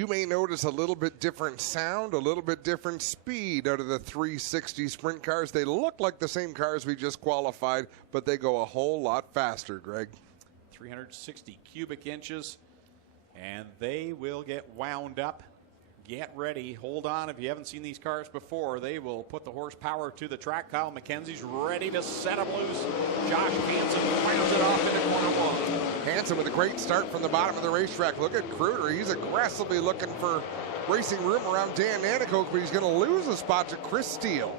you may notice a little bit different sound, a little bit different speed out of the 360 sprint cars. They look like the same cars we just qualified, but they go a whole lot faster, Greg. 360 cubic inches, and they will get wound up. Get ready. Hold on. If you haven't seen these cars before, they will put the horsepower to the track. Kyle McKenzie's ready to set them loose. Josh Hansen fires it off into corner one. Hansen with a great start from the bottom of the racetrack. Look at Kruder. He's aggressively looking for racing room around Dan Nanticoke, but he's going to lose a spot to Chris Steele.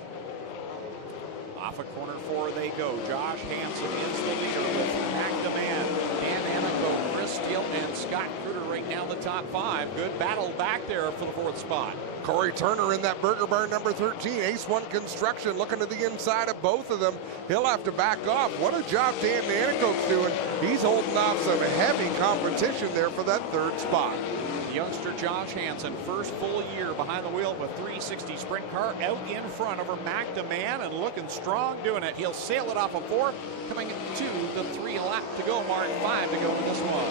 Off of corner 4 they go. Josh Hansen is the leader with McDeman, Dan Nanticoke, Chris Steele, and Scott Kruder right now in the top 5. Good battle back there for the 4th spot. Corey Turner in that Burger Barn number 13. Ace 1 Construction looking to the inside of both of them. He'll have to back off. What a job Dan Nanticoke's doing. He's holding off some heavy competition there for that 3rd spot. The youngster Josh Hansen, first full year behind the wheel of a 360 sprint car, out in front over McDeman and looking strong doing it. He'll sail it off a 4, coming to the 3 lap to go mark, 5 to go for this one.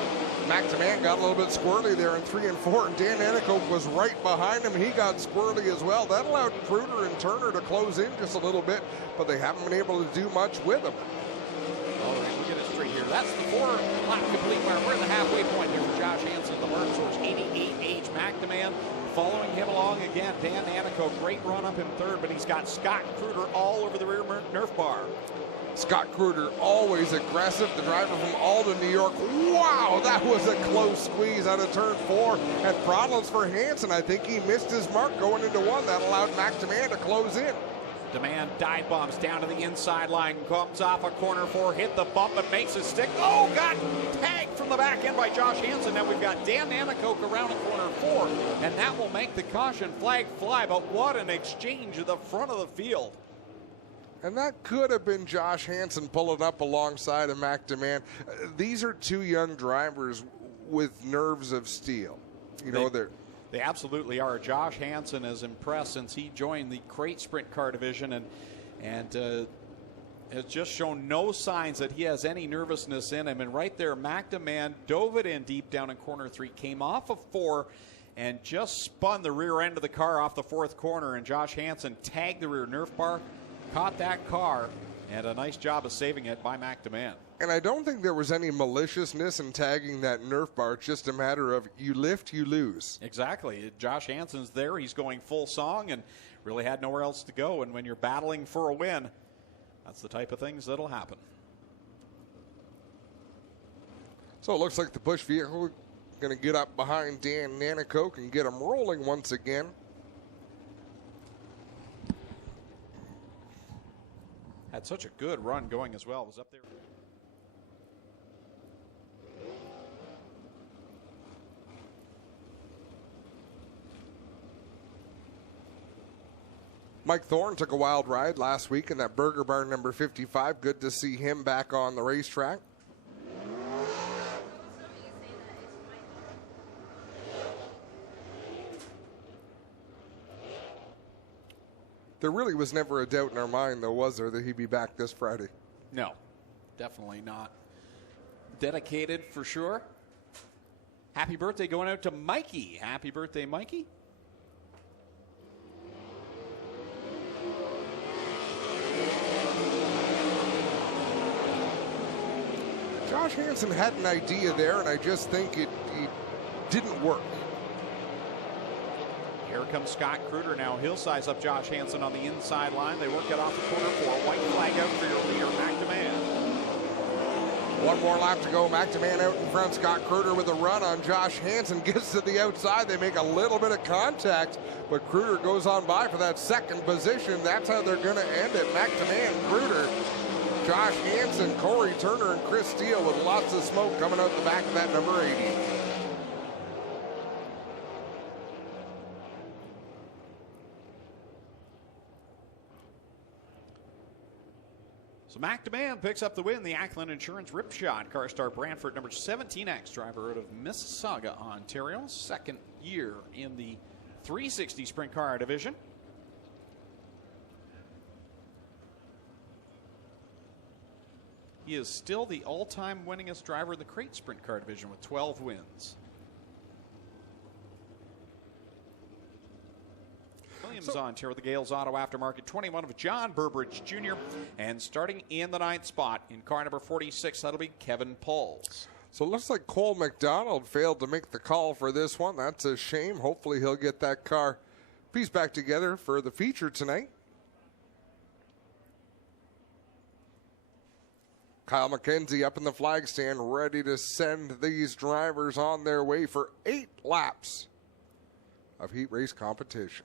McDeman got a little bit squirrely there in 3 and 4, and Dan Nanticoke was right behind him. He got squirrely as well. That allowed Kruder and Turner to close in just a little bit, but they haven't been able to do much with them. All right, we'll get it straight here. That's the 4 lap complete mark. We're at the halfway point here for Josh Hansen, the mark source 88H. McDeman following him along again. Dan Nanticoke, great run up in 3rd, but he's got Scott Kruder all over the rear Nerf bar. Scott Kruder, always aggressive, the driver from Alden, New York. Wow, that was a close squeeze out of turn 4. And problems for Hansen. I think he missed his mark going into 1. That allowed McDeman to close in. Demand dive bombs down to the inside line, comes off a corner 4, hit the bump, but makes it stick. Oh, got tagged from the back end by Josh Hansen. Now we've got Dan Nanticoke around in corner 4, and that will make the caution flag fly. But what an exchange at the front of the field. And that could have been Josh Hansen pulling up alongside of McDeman. These are 2 young drivers with nerves of steel. They absolutely are. Josh Hansen has impressed since he joined the crate sprint car division and has just shown no signs that he has any nervousness in him. And right there, McDeman dove it in deep down in corner 3, came off of 4, and just spun the rear end of the car off the 4th corner. And Josh Hansen tagged the rear Nerf bar, caught that car, and a nice job of saving it by McDeman. And I don't think there was any maliciousness in tagging that Nerf bar. It's just a matter of you lift, you lose. Exactly. Josh Hansen's there. He's going full song and really had nowhere else to go. And when you're battling for a win, that's the type of things that'll happen. So it looks like the push vehicle going to get up behind Dan Nanticoke and get him rolling once again. Had such a good run going as well. Was up there. Mike Thorne took a wild ride last week in that Burger Barn number 55. Good to see him back on the racetrack. There really was never a doubt in our mind, though, was there, that he'd be back this Friday? No, definitely not. Dedicated for sure. Happy birthday going out to Mikey. Happy birthday, Mikey. Josh Hansen had an idea there, and I just think it didn't work. Here comes Scott Kruder now. He'll size up Josh Hansen on the inside line. They work it off the corner 4. White flag out for your leader, McDeman. 1 more lap to go. McDeman out in front. Scott Kruder with a run on Josh Hansen. Gets to the outside. They make a little bit of contact, but Kruder goes on by for that 2nd position. That's how they're going to end it. McDeman, Kruder, Josh Hansen, Corey Turner, and Chris Steele with lots of smoke coming out the back of that number 80. So McDeman picks up the win. The Ackland Insurance Ripshot Car Star Brantford number 17X driver out of Mississauga, Ontario. 2nd year in the 360 Sprint Car division. He is still the all-time winningest driver in the crate sprint car division with 12 wins. Williams, Ontario, the Gales Auto Aftermarket. 21 of John Burbridge Jr. And starting in the 9th spot in car number 46, that'll be Kevin Pauls. So it looks like Cole McDonald failed to make the call for this one. That's a shame. Hopefully he'll get that car pieced back together for the feature tonight. Kyle McKenzie up in the flag stand, ready to send these drivers on their way for 8 laps of heat race competition.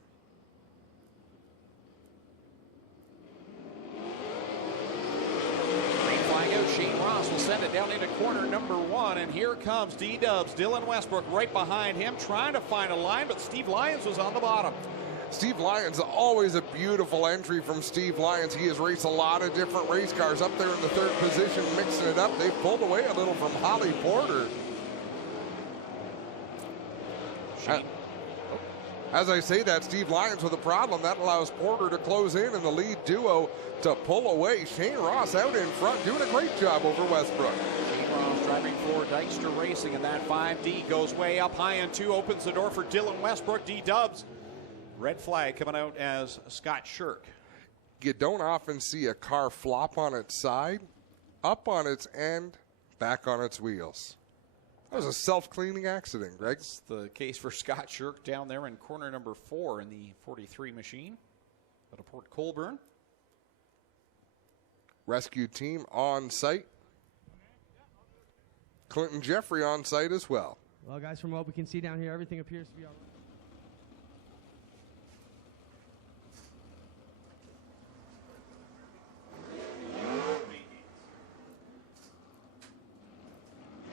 Green flag out. Shane Ross will send it down into corner number 1, and here comes D-Dubs. Dylan Westbrook right behind him, trying to find a line, but Steve Lyons was on the bottom. Steve Lyons, always a beautiful entry from Steve Lyons. He has raced a lot of different race cars up there in the 3rd position, mixing it up. They pulled away a little from Holly Porter. As I say that, Steve Lyons with a problem. That allows Porter to close in and the lead duo to pull away. Shane Ross out in front, doing a great job over Westbrook. Shane Ross driving for Dykstra Racing, and that 5D goes way up high in 2, opens the door for Dylan Westbrook. D-Dubs. Red flag coming out as Scott Shirk. You don't often see a car flop on its side, up on its end, back on its wheels. That was a self-cleaning accident, Greg. That's the case for Scott Shirk down there in corner number 4 in the 43 machine out of Port Colborne. Rescue team on site. Clinton Jeffrey on site as well. Well, guys, from what we can see down here, everything appears to be all right.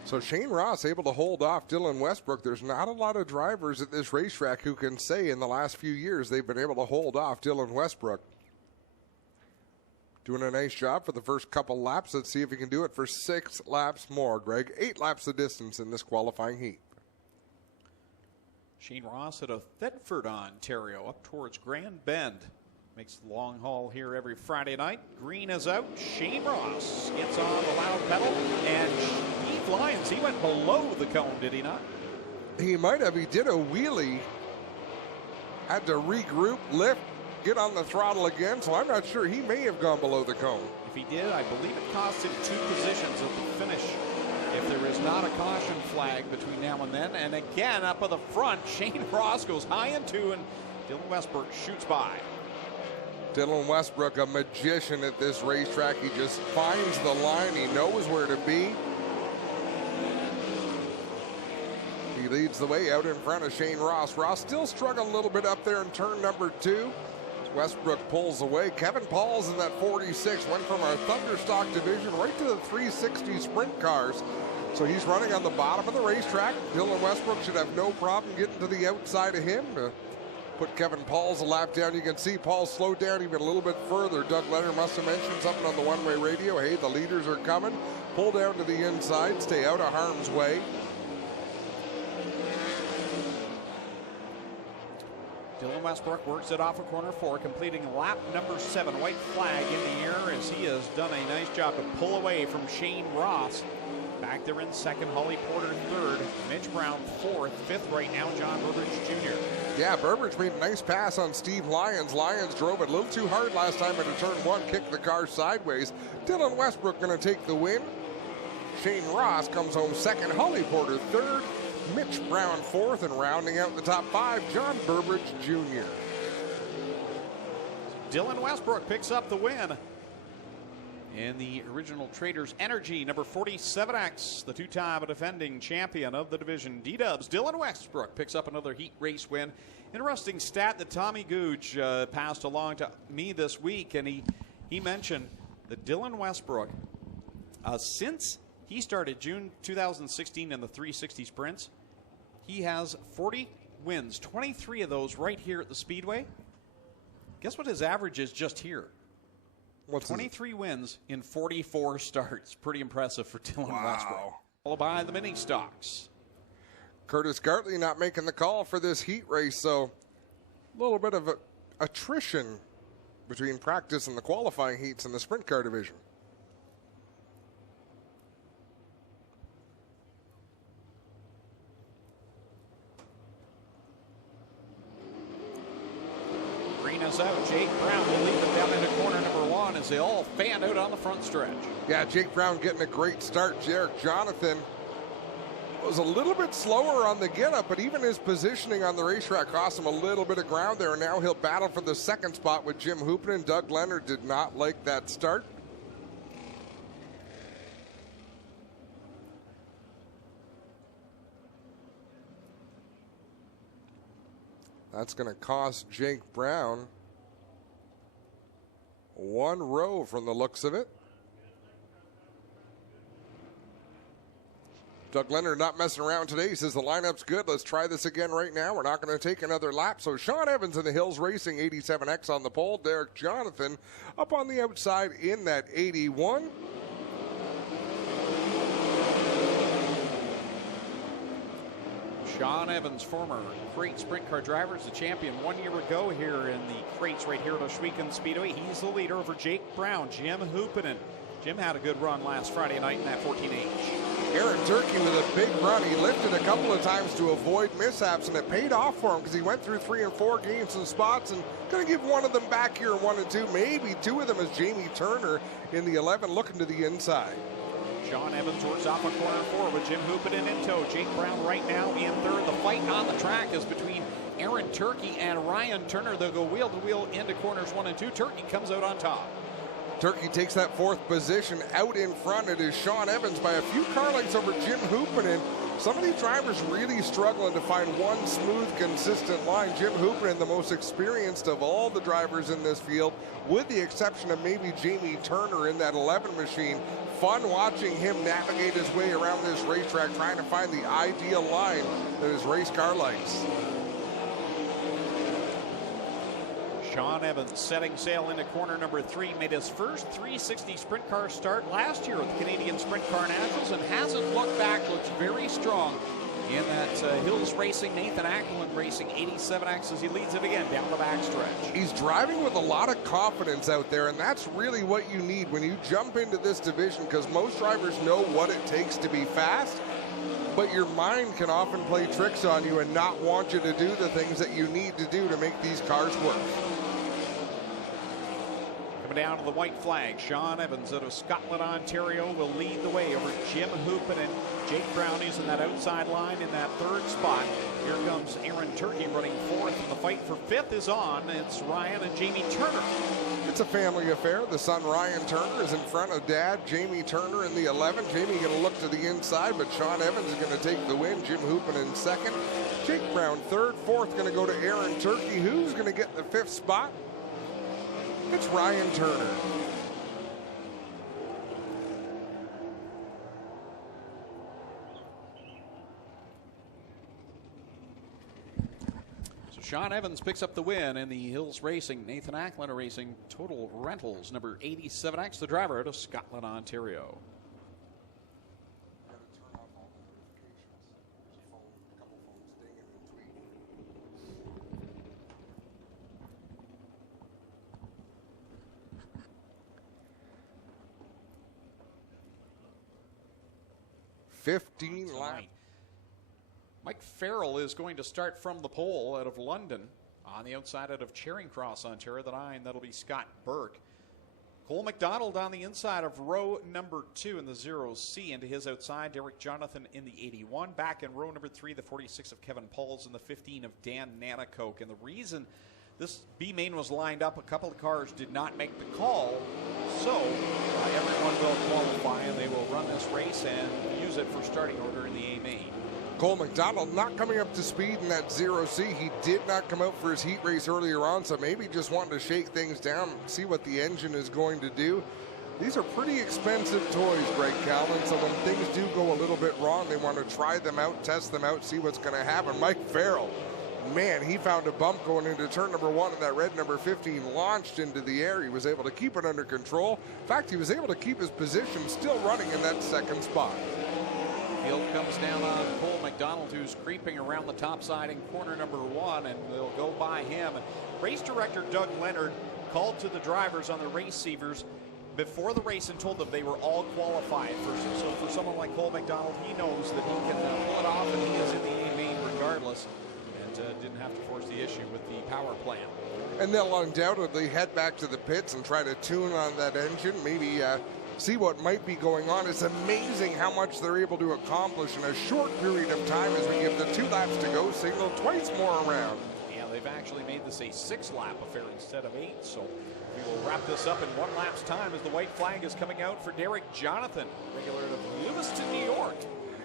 So Shane Ross able to hold off Dylan Westbrook. There's not a lot of drivers at this racetrack who can say in the last few years they've been able to hold off Dylan Westbrook. Doing a nice job for the first couple laps. Let's see if he can do it for 6 laps more, Greg. 8 laps the distance in this qualifying heat. Shane Ross out of Thetford, Ontario, up towards Grand Bend. Makes the long haul here every Friday night. Green is out. Shane Ross gets on the loud pedal, and Steve Lyons, he went below the cone, did he not? He might have. He did a wheelie. Had to regroup, lift, get on the throttle again, so I'm not sure. He may have gone below the cone. If he did, I believe it cost him 2 positions at the finish. If there is not a caution flag between now and then. And again, up at the front, Shane Ross goes high in 2, and Dylan Westbrook shoots by. Dylan Westbrook, a magician at this racetrack. He just finds the line. He knows where to be. He leads the way out in front of Shane Ross. Ross still struggling a little bit up there in turn number 2. Westbrook pulls away. Kevin Pauls in that 46 went from our Thunderstock division right to the 360 sprint cars. So he's running on the bottom of the racetrack. Dylan Westbrook should have no problem getting to the outside of him to put Kevin Pauls a lap down. You can see Paul slowed down even a little bit further. Doug Leonard must have mentioned something on the one-way radio. Hey, the leaders are coming. Pull down to the inside. Stay out of harm's way. Dylan Westbrook works it off of corner 4, completing lap number 7. White flag in the air as he has done a nice job to pull away from Shane Ross. Back there in 2nd, Holly Porter 3rd, Mitch Brown 4th, 5th right now, John Burbridge Jr. Yeah, Burbridge made a nice pass on Steve Lyons. Lyons drove it a little too hard last time into turn 1, kicked the car sideways. Dylan Westbrook going to take the win. Shane Ross comes home 2nd, Holly Porter 3rd, Mitch Brown 4th, and rounding out the top 5, John Burbridge Jr. Dylan Westbrook picks up the win. In the original Traders Energy, number 47X, the 2-time defending champion of the division, D-Dubs, Dylan Westbrook picks up another heat race win. Interesting stat that Tommy Gooch passed along to me this week, and he mentioned that Dylan Westbrook, since he started June 2016 in the 360 sprints, he has 40 wins, 23 of those right here at the Speedway. Guess what his average is just here? What's 23 wins in 44 starts. Pretty impressive for Dylan Westbrook. Followed by the mini stocks. Curtis Gartley not making the call for this heat race, so a little bit of attrition between practice and the qualifying heats in the sprint car division. is out. Jake Brown will lead them down into corner number 1 as they all fan out on the front stretch. Yeah, Jake Brown getting a great start. Derek Jonathan was a little bit slower on the get-up, but even his positioning on the racetrack cost him a little bit of ground there, and now he'll battle for the second spot with Jim Hoopin. Doug Leonard did not like that start. That's going to cost Jake Brown 1 row from the looks of it. Doug Leonard not messing around today. He says the lineup's good. Let's try this again right now. We're not going to take another lap. So Sean Evans in the Hills Racing 87X on the pole. Derek Jonathan up on the outside in that 81. Sean Evans, former crate sprint car driver, is the champion 1 year ago here in the crates right here at Oshwegan Speedway. He's the leader over Jake Brown, Jim Hoopinen. Jim had a good run last Friday night in that 14H. Aaron Turkey with a big run. He lifted a couple of times to avoid mishaps, and it paid off for him because he went through 3 and 4, gained some spots, and going to give one of them back here in 1 and 2. Maybe 2 of them as Jamie Turner in the 11 looking to the inside. Sean Evans works off on corner 4 with Jim Hoopinen in tow. Jake Brown right now in third. The fight on the track is between Aaron Turkey and Ryan Turner. They'll go wheel to wheel into corners 1 and 2. Turkey comes out on top. Turkey takes that 4th position. Out in front, it is Sean Evans by a few car lengths over Jim Hoopinen. Some of these drivers really struggling to find one smooth, consistent line. Jim Hoopinen, the most experienced of all the drivers in this field, with the exception of maybe Jamie Turner in that 11 machine. Fun watching him navigate his way around this racetrack, trying to find the ideal line that his race car likes. Sean Evans setting sail into corner number 3, made his first 360 sprint car start last year with the Canadian Sprint Car Nationals and hasn't looked back, looks very strong in that Hills Racing, Nathan Ackland Racing 87X as he leads it again down the backstretch. He's driving with a lot of confidence out there, and that's really what you need when you jump into this division, because most drivers know what it takes to be fast, but your mind can often play tricks on you and not want you to do the things that you need to do to make these cars work. Down to the white flag, Sean Evans out of Scotland, Ontario will lead the way over Jim Hoopinen. Jake Brown is in that outside line in that 3rd spot. Here comes Aaron Turkey running 4th, and the fight for 5th is on. It's Ryan and Jamie Turner. It's a family affair. The son Ryan Turner is in front of dad Jamie Turner in the 11. Jamie going to look to the inside, but Sean Evans is going to take the win. Jim Hoopinen in 2nd. Jake Brown 3rd. 4th going to go to Aaron Turkey. Who's going to get the 5th spot? It's Ryan Turner. So Sean Evans picks up the win in the Hills Racing, Nathan Ackland Racing Total Rentals, number 87X, the driver out of Scotland, Ontario. 15 laps. Mike Farrell is going to start from the pole out of London. On the outside out of Charing Cross, Ontario, the 9, that'll be Scott Burke. Cole McDonald on the inside of row number 2 in the 0C, and to his outside, Derek Jonathan in the 81. Back in row number 3, the 46 of Kevin Pauls, and the 15 of Dan Nanakoke. And the reason this B main was lined up, a couple of cars did not make the call, so everyone will qualify and they will run this race and use it for starting order in the A main. Cole McDonald not coming up to speed in that 0C. He did not come out for his heat race earlier on, so maybe just wanting to shake things down, see what the engine is going to do. These are pretty expensive toys, Greg Calvin, so when things do go a little bit wrong, they want to try them out, test them out, see what's going to happen. Mike Farrell, man, he found a bump going into turn number 1, and that red number 15 launched into the air. He was able to keep it under control. In fact, he was able to keep his position still running in that 2nd spot. Field comes down on Cole McDonald, who's creeping around the top side in corner number 1, and they'll go by him. Race director Doug Leonard called to the drivers on the receivers before the race and told them they were all qualified. So for someone like Cole McDonald, he knows that he can pull it off, and he is in the A main regardless, and didn't have to force the issue with the power plant. And they'll undoubtedly head back to the pits and try to tune on that engine, maybe see what might be going on. It's amazing how much they're able to accomplish in a short period of time as we give the 2 laps to go signal twice more around. Yeah, they've actually made this a 6-lap affair instead of 8, so we will wrap this up in 1 lap's time as the white flag is coming out for Derek Jonathan, regular of Lewiston, New York.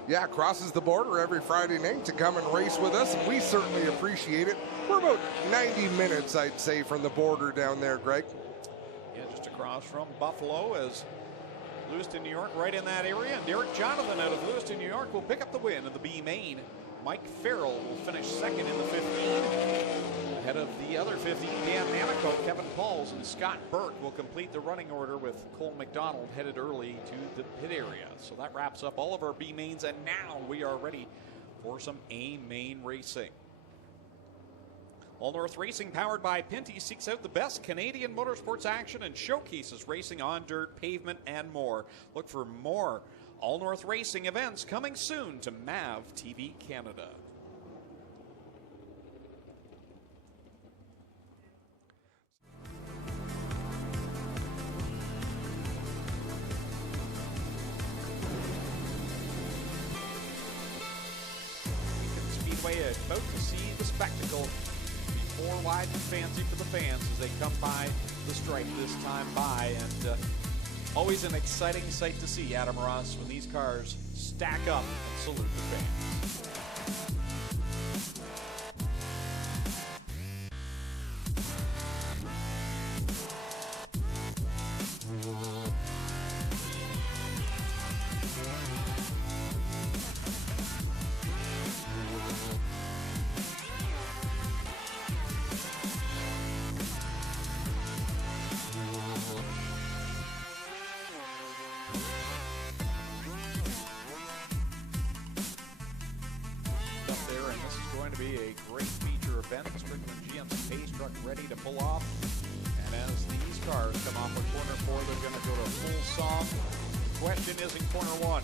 Yeah, crosses the border every Friday night to come and race with us, and we certainly appreciate it. We're about 90 minutes, I'd say, from the border down there, Greg. Yeah, just across from Buffalo as Lewiston, New York, right in that area. And Derek Jonathan out of Lewiston, New York will pick up the win in the B main. Mike Farrell will finish second in the 15. Ahead of the other 15, Dan Amico, Kevin Pauls, and Scott Burke will complete the running order with Cole McDonald headed early to the pit area. So that wraps up all of our B mains, and now we are ready for some A main racing. All North Racing, powered by Pinty, seeks out the best Canadian motorsports action and showcases racing on dirt, pavement, and more. Look for more All North Racing events coming soon to MAV TV Canada. Speedway about to see the spectacle. More wide and fancy for the fans as they come by the stripe this time by, and always an exciting sight to see, Adam Ross, when these cars stack up and salute the fans. Ready to pull off, and as these cars come off of corner 4, they're going to go to full song. The question is in corner 1,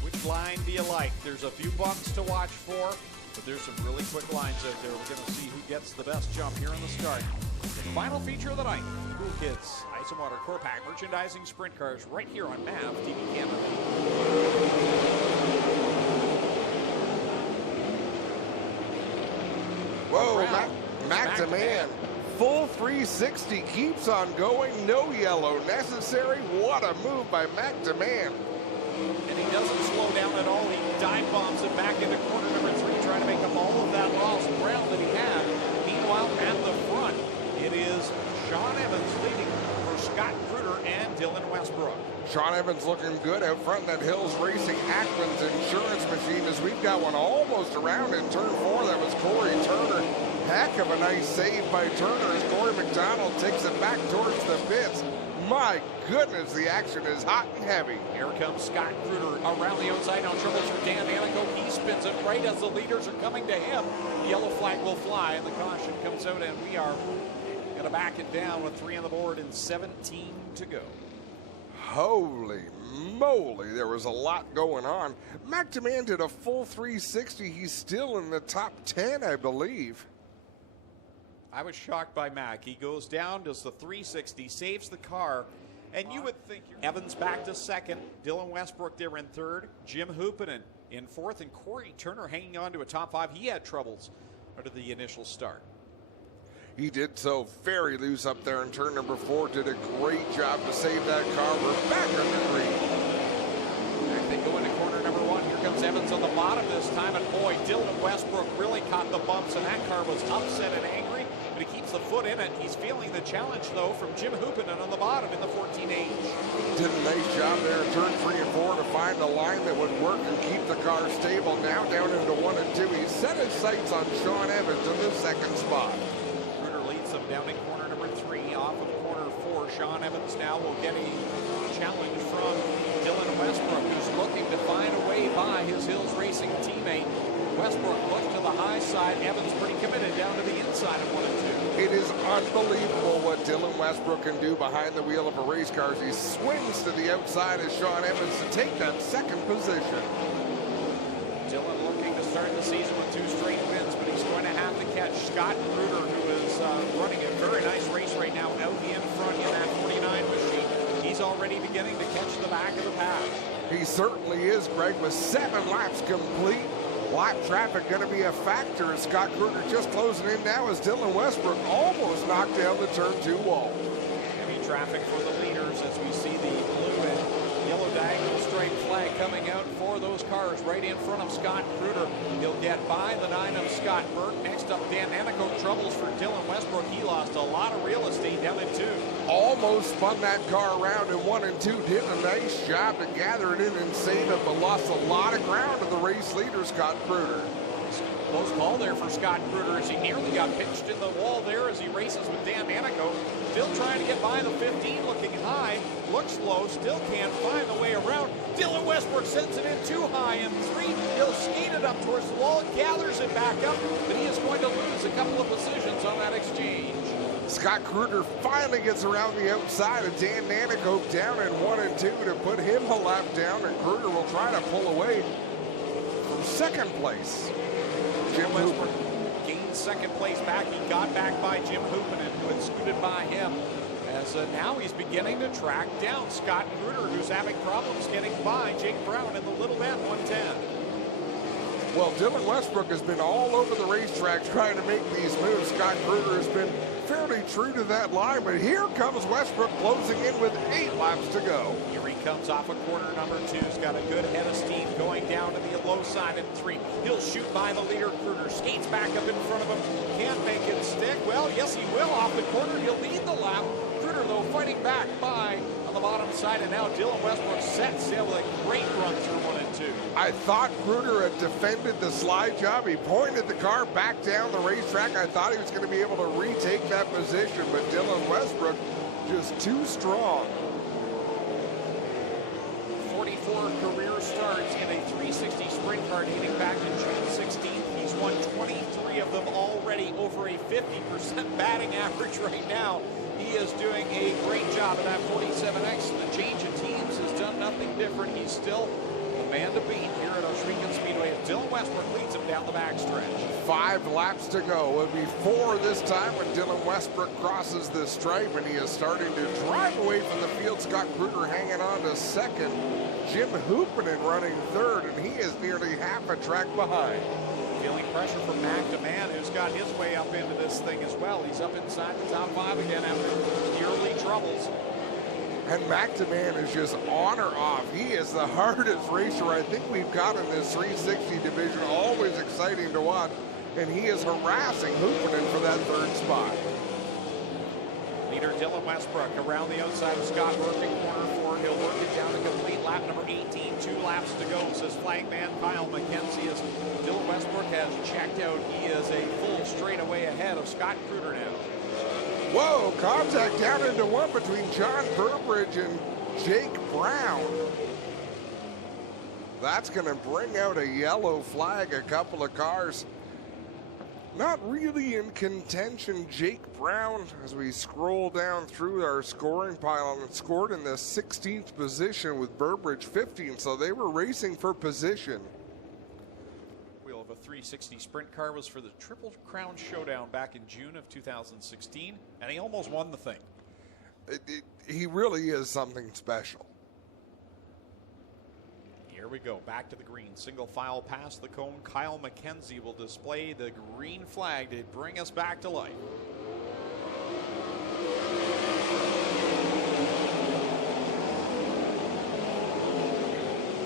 which line do you like? There's a few bumps to watch for, but there's some really quick lines out there. We're going to see who gets the best jump here in the start. The final feature of the night, Cool Kids Ice and Water Core Pack merchandising sprint cars right here on MAV TV Canada. Whoa, Mac to man. Full 360 keeps on going. No yellow necessary. What a move by Mac to man. And he doesn't slow down at all. He dive bombs it back into corner number 3, trying to make up all of that lost ground that he had. Meanwhile, at the front, it is Sean Evans leading for Scott Kruder and Dylan Westbrook. Sean Evans looking good out front. That Hills Racing Ackman's insurance machine, as we've got one almost around in turn 4. That was Corey Turner. Heck of a nice save by Turner as Corey McDonald takes it back towards the pits. My goodness, the action is hot and heavy. Here comes Scott Kruder around the outside. Now troubles for Dan Amico. He spins it right as the leaders are coming to him. The yellow flag will fly and the caution comes out, and we are going to back it down with 3 on the board and 17 to go. Holy moly, there was a lot going on. Mac DeMan did a full 360. He's still in the top 10, I believe. I was shocked by Mac. He goes down, does the 360, saves the car, and you would think Evans back to second, Dylan Westbrook there in third, Jim Hoopinen in fourth, and Corey Turner hanging on to a top 5. He had troubles out of the initial start. He did so very loose up there in turn number 4. Did a great job to save that car. We're back on the green. They go into corner number 1. Here comes Evans on the bottom this time, and boy, Dylan Westbrook really caught the bumps, and that car was upset and angry, but he keeps the foot in it. He's feeling the challenge, though, from Jim Hoopinen on the bottom in the 14H. Did a nice job there in turn 3 and 4 to find a line that would work and keep the car stable. Now down into 1 and 2. He set his sights on Sean Evans in the second spot. Them down in corner number 3, off of corner 4. Sean Evans now will get a challenge from Dylan Westbrook, who's looking to find a way by his Hills Racing teammate. Westbrook looks to the high side. Evans pretty committed down to the inside of 1 and 2. It is unbelievable what Dylan Westbrook can do behind the wheel of a race car as he swings to the outside as Sean Evans to take that second position. Dylan looking to start the season with 2 straight wins, but he's going to have to catch Scott Kruder, who is is running a very nice race right now out in front in that 49 machine. He's already beginning to catch the back of the pack. He certainly is, Greg, with 7 laps complete. Lap traffic going to be a factor as Scott Kruger just closing in now as Dylan Westbrook almost knocked down the turn 2 wall. Heavy traffic for the leaders as we see the blue and yellow diagonal stripe flag coming out for those cars right in front of Scott Kruger. He'll get by the 9 of Scott Burke. Next up, Dan Anico. Troubles for Dylan Westbrook. He lost a lot of real estate down in 2. Almost spun that car around in 1 and 2. Did a nice job to gather it in and save it, but lost a lot of ground to the race leader, Scott Kruger. Close call there for Scott Kruger as he nearly got pitched in the wall there as he races with Dan Anico. Still trying to get by the 15, looking high, looks low, still can't find the way around. Dylan Westbrook sends it in too high in 3. He'll skate it up towards the wall, gathers it back up, but he is going to lose a couple of positions on that exchange. Scott Kruger finally gets around the outside of Dan Anico down in 1 and 2 to put him a lap down, and Kruger will try to pull away from second place. Jim Westbrook gained second place back. He got back by Jim Hoopinen, who had scooted by him. As now he's beginning to track down Scott Kruger, who's having problems getting by Jake Brown in the Little Bend 110. Well, Dylan Westbrook has been all over the racetrack trying to make these moves. Scott Kruger has been fairly true to that line, but here comes Westbrook closing in with 8 laps to go. Here he comes off of corner number 2. He's got a good head of steam going down to the low side in 3. He'll shoot by the leader. Kruger skates back up in front of him. Can't make it stick. Well, yes, he will off the corner. He'll lead the lap. Kruger, though, fighting back by on the bottom side, and now Dylan Westbrook set sail with a great run through 1 and 2. I thought Kruger had defended the slide job. He pointed the car back down the racetrack. I thought he was going to be able to retake that position, but Dylan Westbrook just too strong. 44 career starts in a 360 sprint car dating back to June 16th. He's won 23 of them already, over a 50% batting average right now. He is doing a great job at that 47X. The change of teams has done nothing different. He's still the man to beat here at Oshwegan Speedway as Dylan Westbrook leads him down the backstretch. 5 laps to go. It'll be 4 this time when Dylan Westbrook crosses the stripe, and he is starting to drive away from the field. Scott Kruger hanging on to second. Jim Hoopinen running third, and he is nearly half a track behind. Feeling pressure from Mac DeMann, who's got his way up into this thing as well. He's up inside the top 5 again after the early troubles. And Mac DeMann is just on or off. He is the hardest racer I think we've got in this 360 division. Always exciting to watch. And he is harassing Hoopinen for that 3rd spot. Leader Dylan Westbrook around the outside of Scott Burke in corner 4. He'll work it down to complete lap number 18. 2 laps to go, says flagman Kyle McKenzie, as Dylan Westbrook has checked out. He is a full straightaway ahead of Scott Kruger now. Whoa, contact down into 1 between John Burbridge and Jake Brown. That's going to bring out a yellow flag. A couple of cars not really in contention. Jake Brown, as we scroll down through our scoring pile, scored in the 16th position with Burbridge 15, so they were racing for position. Wheel of a 360 sprint car was for the Triple Crown Showdown back in June of 2016, and he almost won the thing. He really is something special. Here we go, back to the green. Single file past the cone. Kyle McKenzie will display the green flag to bring us back to life.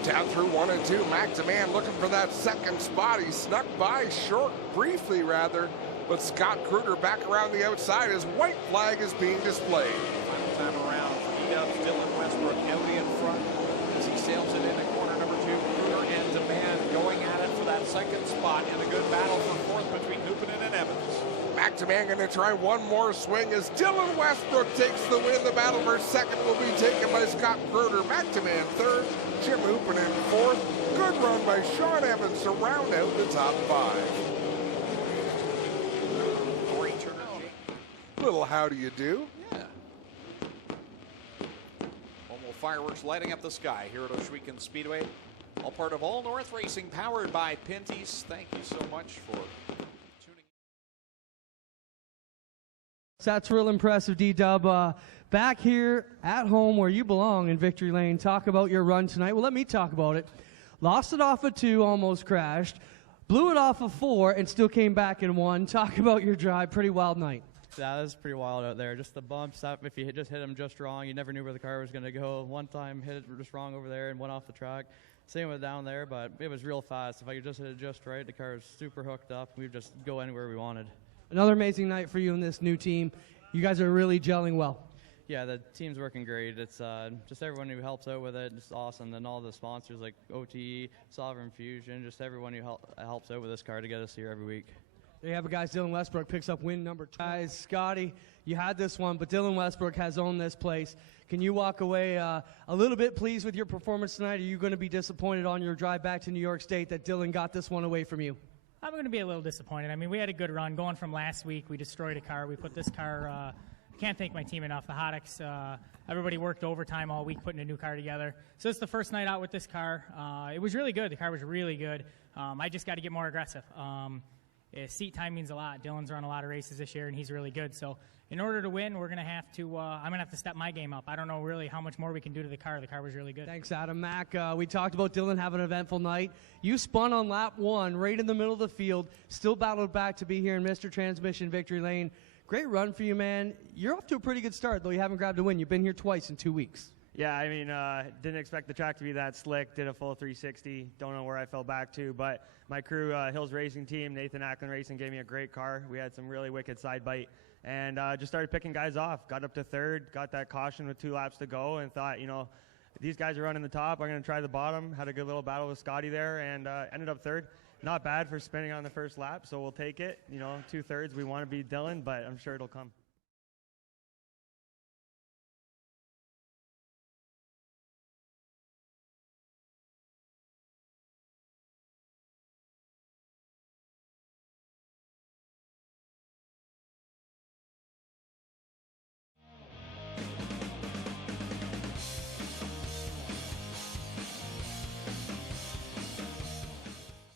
Down through 1 and 2, Mac DeMann looking for that 2nd spot. He snuck by briefly rather, but Scott Kruger back around the outside as white flag is being displayed. Final time around, E-Dubs Dylan Westbrook out in front as he sails it into corner number 2. Kruger and DeMann going at it for that 2nd spot in a good battle for 4th between Hoopinen and Evans. Mac DeMann going to try one more swing as Dylan Westbrook takes the win. The battle for 2nd will be taken by Scott Kruger. Mac DeMann 3rd, Jim Hoopinen 4th. Good run by Sean Evans to round out the top 5. Little how do you do? Yeah. Almost fireworks lighting up the sky here at Oshwegan Speedway. All part of All North Racing, powered by Pinty's. Thank you so much for So that's real impressive, D-Dub. Back here at home where you belong in Victory Lane, talk about your run tonight. Well, let me talk about it. Lost it off of 2, almost crashed. Blew it off of 4 and still came back and won. Talk about your drive. Pretty wild night. Yeah, that was pretty wild out there. Just the bumps up. If you just hit them just wrong, you never knew where the car was going to go. One time hit it just wrong over there and went off the track. Same with down there, but it was real fast. If I could just hit it just right, the car was super hooked up. We'd just go anywhere we wanted. Another amazing night for you and this new team. You guys are really gelling well. Yeah, the team's working great. It's just everyone who helps out with it. It's awesome. Then all the sponsors like OTE, Sovereign Fusion, just everyone who helps out with this car to get us here every week. There you have it, guys. Dylan Westbrook picks up win number 2. Guys, Scotty, you had this one, but Dylan Westbrook has owned this place. Can you walk away a little bit pleased with your performance tonight? Are you going to be disappointed on your drive back to New York State that Dylan got this one away from you? I'm going to be a little disappointed. I mean, we had a good run. Going from last week, we destroyed a car. We put this car, I can't thank my team enough. The Hoddocks, everybody worked overtime all week putting a new car together. So it's the first night out with this car. It was really good. The car was really good. I just got to get more aggressive. Seat time means a lot. Dylan's run a lot of races this year, and he's really good. So in order to win, we're going to have to, I'm going to have to step my game up. I don't know really how much more we can do to the car. The car was really good. Thanks, Adam. Mac, we talked about Dylan having an eventful night. You spun on lap 1 right in the middle of the field, still battled back to be here in Mr. Transmission Victory Lane. Great run for you, man. You're off to a pretty good start, though you haven't grabbed a win. You've been here twice in 2 weeks. Yeah, I mean, didn't expect the track to be that slick. Did a full 360. Don't know where I fell back to, but my crew, Hills Racing Team, Nathan Ackland Racing, gave me a great car. We had some really wicked side bite, and just started picking guys off. Got up to 3rd, got that caution with 2 laps to go, and thought, you know, these guys are running the top. I'm going to try the bottom. Had a good little battle with Scotty there, and ended up 3rd. Not bad for spinning on the first lap, so we'll take it. You know, 2/3. We want to beat Dylan, but I'm sure it'll come.